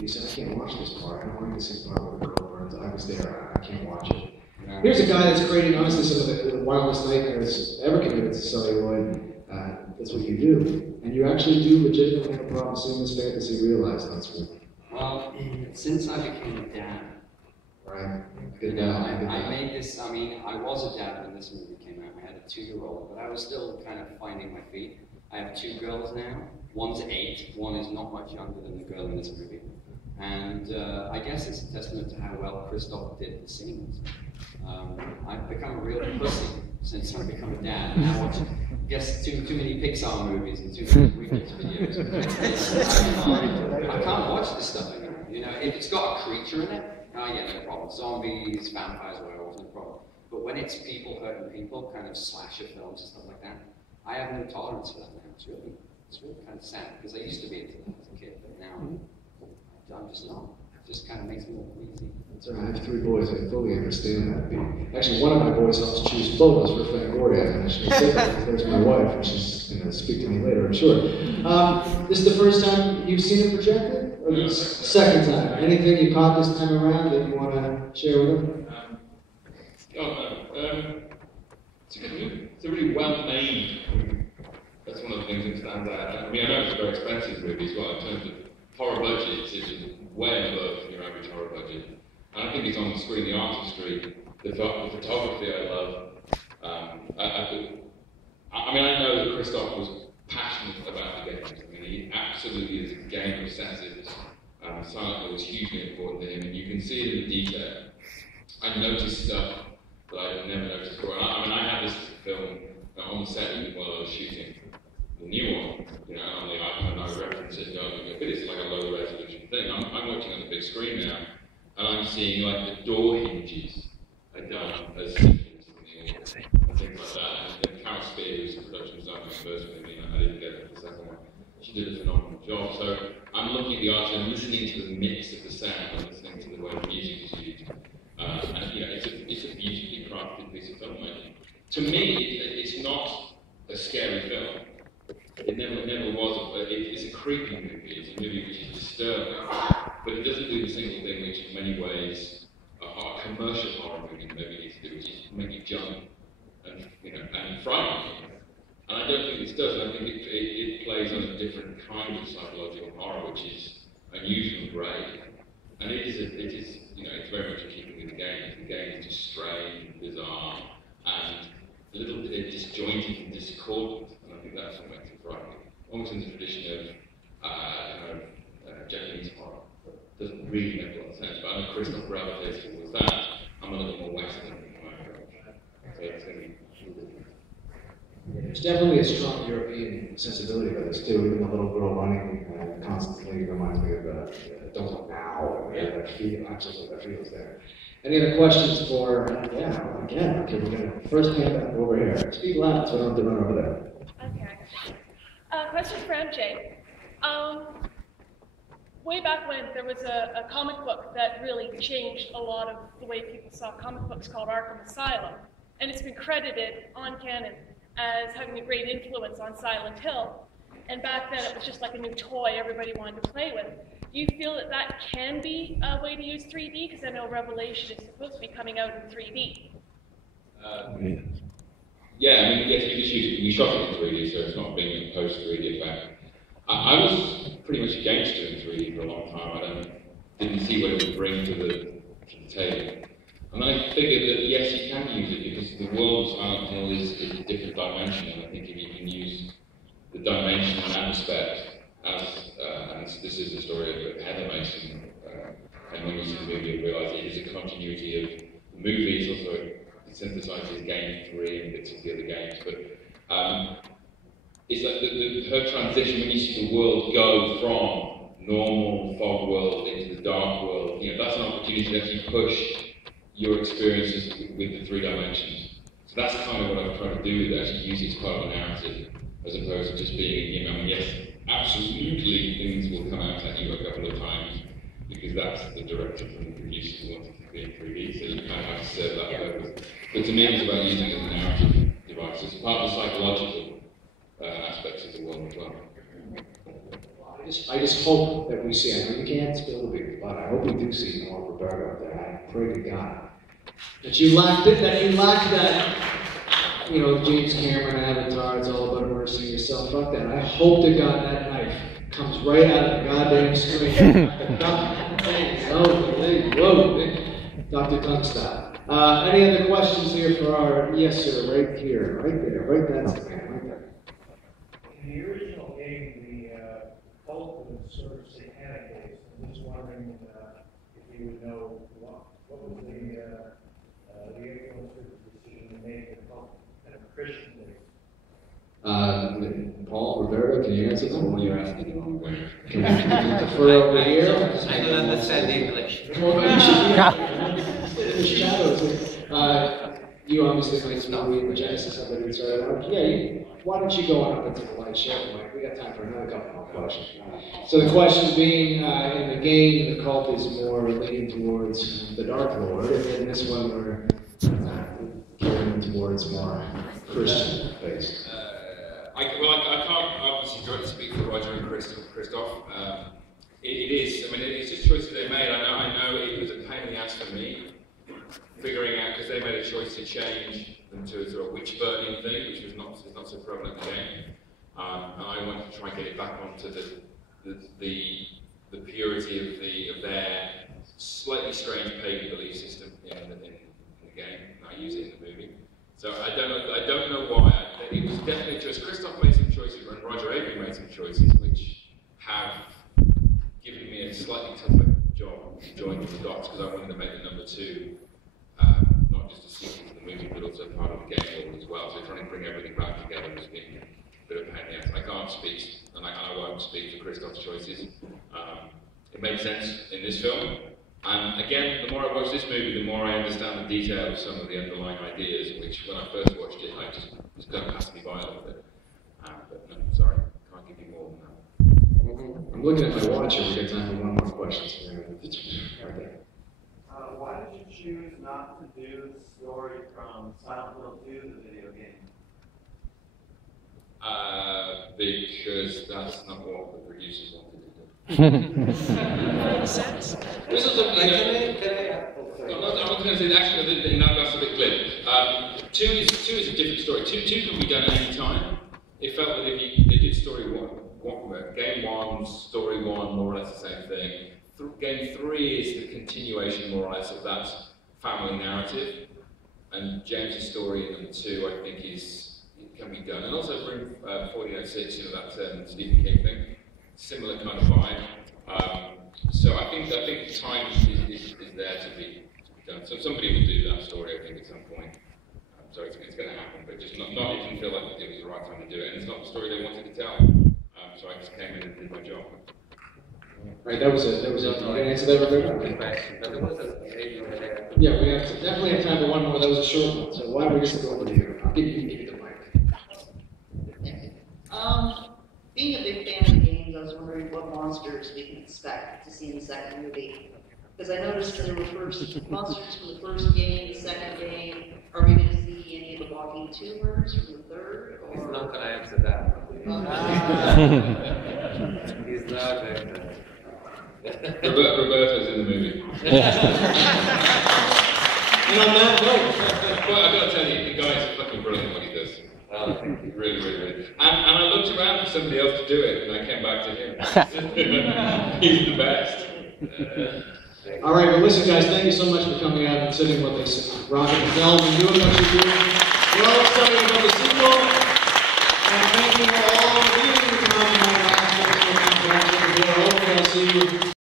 You said, I can't watch this part. I don't want to see the part where the girl burns. I was there. I can't watch it. Here's a guy that's creating, honestly, some of the wildest nightmares ever committed to celluloid. That's what you do. And you actually do legitimately have a problem seeing this fantasy realized on screen. Well, since I became a dad, right? I made this, I mean, I was a dad when this movie came out. I had a 2-year-old, but I was still kind of finding my feet. I have 2 girls now. One's 8, one is not much younger than the girl in this movie. And I guess it's a testament to how well Christoph did the scenes. I've become a real pussy since I've become a dad. And I watch, I guess, too many Pixar movies and too many remix videos. I can't watch this stuff anymore. You know, if it's got a creature in it, yeah, no problem. Zombies, vampires, werewolves, no problem. But when it's people hurting people, kind of slasher films and stuff like that, I have no tolerance for that now. It's really kind of sad, because I used to be into that as a kid, but now I'm just not. It just kind of makes me look queasy. So I have 3 boys. I fully understand that. Actually, one of my boys helps choose photos for Fangoria, and I should say that because there's my wife, and she's going to speak to me later, I'm sure. This is the first time you've seen it projected? Or the second time? Anything you caught this time around that you want to share with them? It's a good movie. It's a really well-made movie. That's one of the things that stands out. I mean, I know it's a very expensive movie as well in terms of horror budgets. It's way above your average horror budget. And I think it's on the screen, the artistry, the photography I love. I mean, I know that Christoph was passionate about the games. I mean, he absolutely is a game obsessive. Silent Hill was hugely important to him, and you can see it in the detail. I noticed stuff that I had never noticed before. I mean, I had this film on the set while I was shooting the new one, you know, on the iPad, and I reference it going, but it's like a low resolution thing. I'm watching on the big screen now, and I'm seeing like the door hinges are done as sequins from the order, and things like that. And Carol Spear, who's the production designer of the first movie, I didn't get it for the second one, she did a phenomenal job. So I'm looking at the art and listening to the mix of the sound, and listening to the way the music is used. And you know, it's a beautifully crafted piece of filmmaking. To me, it's not a scary film. It never was. It's a creepy movie. It's a movie which is disturbing, but it doesn't do the single thing which, in many ways, a commercial horror movie maybe needs to do, which is make you jump and frighten you. And I don't think this does. I think it plays on a different kind of psychological horror, which is unusual and great. And it is it's very much in keeping with the game. The game is just strange, bizarre, and a little bit disjointed and discordant. And I think that's what makes it frightening. Almost in the tradition of Japanese horror. It doesn't really make a lot of sense, but I know Christoph gravitates towards that. I'm a little more Western in my approach. So it's going to be There's definitely a strong European sensibility to this too. Even the little girl running constantly reminds me of Don't Look Now. That feel, absolutely, that feels there. Any other questions for, again, okay, we're going to first hand back over here. Speak loud so I don't have to run over there. Okay. Question for MJ. Way back when, there was a comic book that really changed a lot of the way people saw comic books called Arkham Asylum. And it's been credited on canon as having a great influence on Silent Hill. And back then, it was just like a new toy everybody wanted to play with. Do you feel that that can be a way to use 3D? Because I know Revelation is supposed to be coming out in 3D. Yeah, I mean, yes, you just use it. We shot it in 3D, so it's not being a post-3D effect. I was pretty much against doing 3D for a long time. I didn't see what it would bring to the table. And I figured that, yes, you can use it, because the world of Silent Hill is a different dimension, and I think if you can use the dimension in that respect, and this is the story of Heather Mason, and when you see the movie you realise it is a continuity of the movie. It's also it synthesises Game 3 and bits of the other games, but it's like her transition when you see the world go from normal fog world into the dark world, that's an opportunity to actually push your experiences with the 3 dimensions. So that's kind of what I'm trying to do with it, actually use it as part of a narrative, as opposed to just being, yes, absolutely things will come out at you a couple of times, because that's the director and the producer who wanted to be in 3D, so you kind of have to serve that purpose. But to me, it's about using it as a narrative device. It's part of the psychological aspects of the world as well. I just hope that we see, I know you can't spill the beer, but I hope we do see more Roberto up there. I pray to God that you lacked that, James Cameron avatar, it's all about immersing yourself. Fuck that. I hope to God that knife comes right out of the goddamn screen. Whoa, Dr. Tongue style. Any other questions here for our, yes sir, right here, right there, right that's the man, right there. In the original game, the cult was sort of satanic based. I'm just wondering if you would know what was the influence of the decision to make the cult kind of Christian based. Paul, Roberto, can you answer that? Well, you're asking the wrong way. Can we defer over here? I don't understand English. The shadows. You obviously might not read the Genesis of it. Why don't you go on up into the light show, Mike? We got time for another couple more questions. So the questions being, in the game, the cult is more leaning towards the Dark Lord, and in this one we're gearing towards more Christian-based. I can't obviously directly speak for Roger and Christoph. It is. I mean, it's just choices they made. I know it was a pain in the ass for me figuring out, because they made a choice to change them to a sort of witch burning thing, which was not so prevalent in the game. And I wanted to try and get it back onto the purity of their slightly strange pagan belief system in the game. And I use it in the movie. So I don't know why. It was definitely a choice. Christoph made some choices, and Roger Avery made some choices, which have given me a slightly tougher job joining the dots, because I wanted to make the number 2 not just a sequel to the movie, but also part of the game world as well. So trying to bring everything back together has been a bit of a pain in the ass. I can't speak, and I won't speak for Christoph's choices. It made sense in this film. And again, the more I watch this movie, the more I understand the detail of some of the underlying ideas, which when I first watched it, I just was going to pass me by a little bit. But no, sorry, can't give you more than that. I'm looking at my watch here, we got time for one more question. Right there. Why did you choose not to do the story from Silent Hill 2, the video game? Because that's not what the producers wanted to do. Makes sense. This is I'm not going to say actually that's a bit glib. 2 is a different story. 2 can be done at any time. It felt that if they did story game 1, story 1, more or less the same thing. Game 3 is the continuation, more or less, of that family narrative. And James's story in number 2, I think, can be done. And also Room 1406, that Stephen King thing, similar kind of vibe. So I think time is there to be done. So somebody will do that story, I think, at some point. So it's going to happen, but just not if you feel like it was the right time to do it. And it's not the story they wanted to tell. So I just came in and did my job. Right, that was it. You can answer that, Roberto? Yeah, we definitely have time for one more. That was a short one. So why don't we just go over here? I'll give you the mic. Being a big fan of the games, I was wondering what monsters we can expect to see in the second movie. Because I noticed there were monsters from the first game, the second game. Are we going to see any of the walking tumors from the third? He's not going to answer that. He's not going to. Roberto's in the movie. And on that note, well, I've got to tell you, the guy's fucking brilliant at what he does. Really, really, really. And I looked around for somebody else to do it, and I came back to him. He's the best. All right, well, listen, guys, thank you so much for coming out and sitting with us, rocking the film, and doing what you're doing.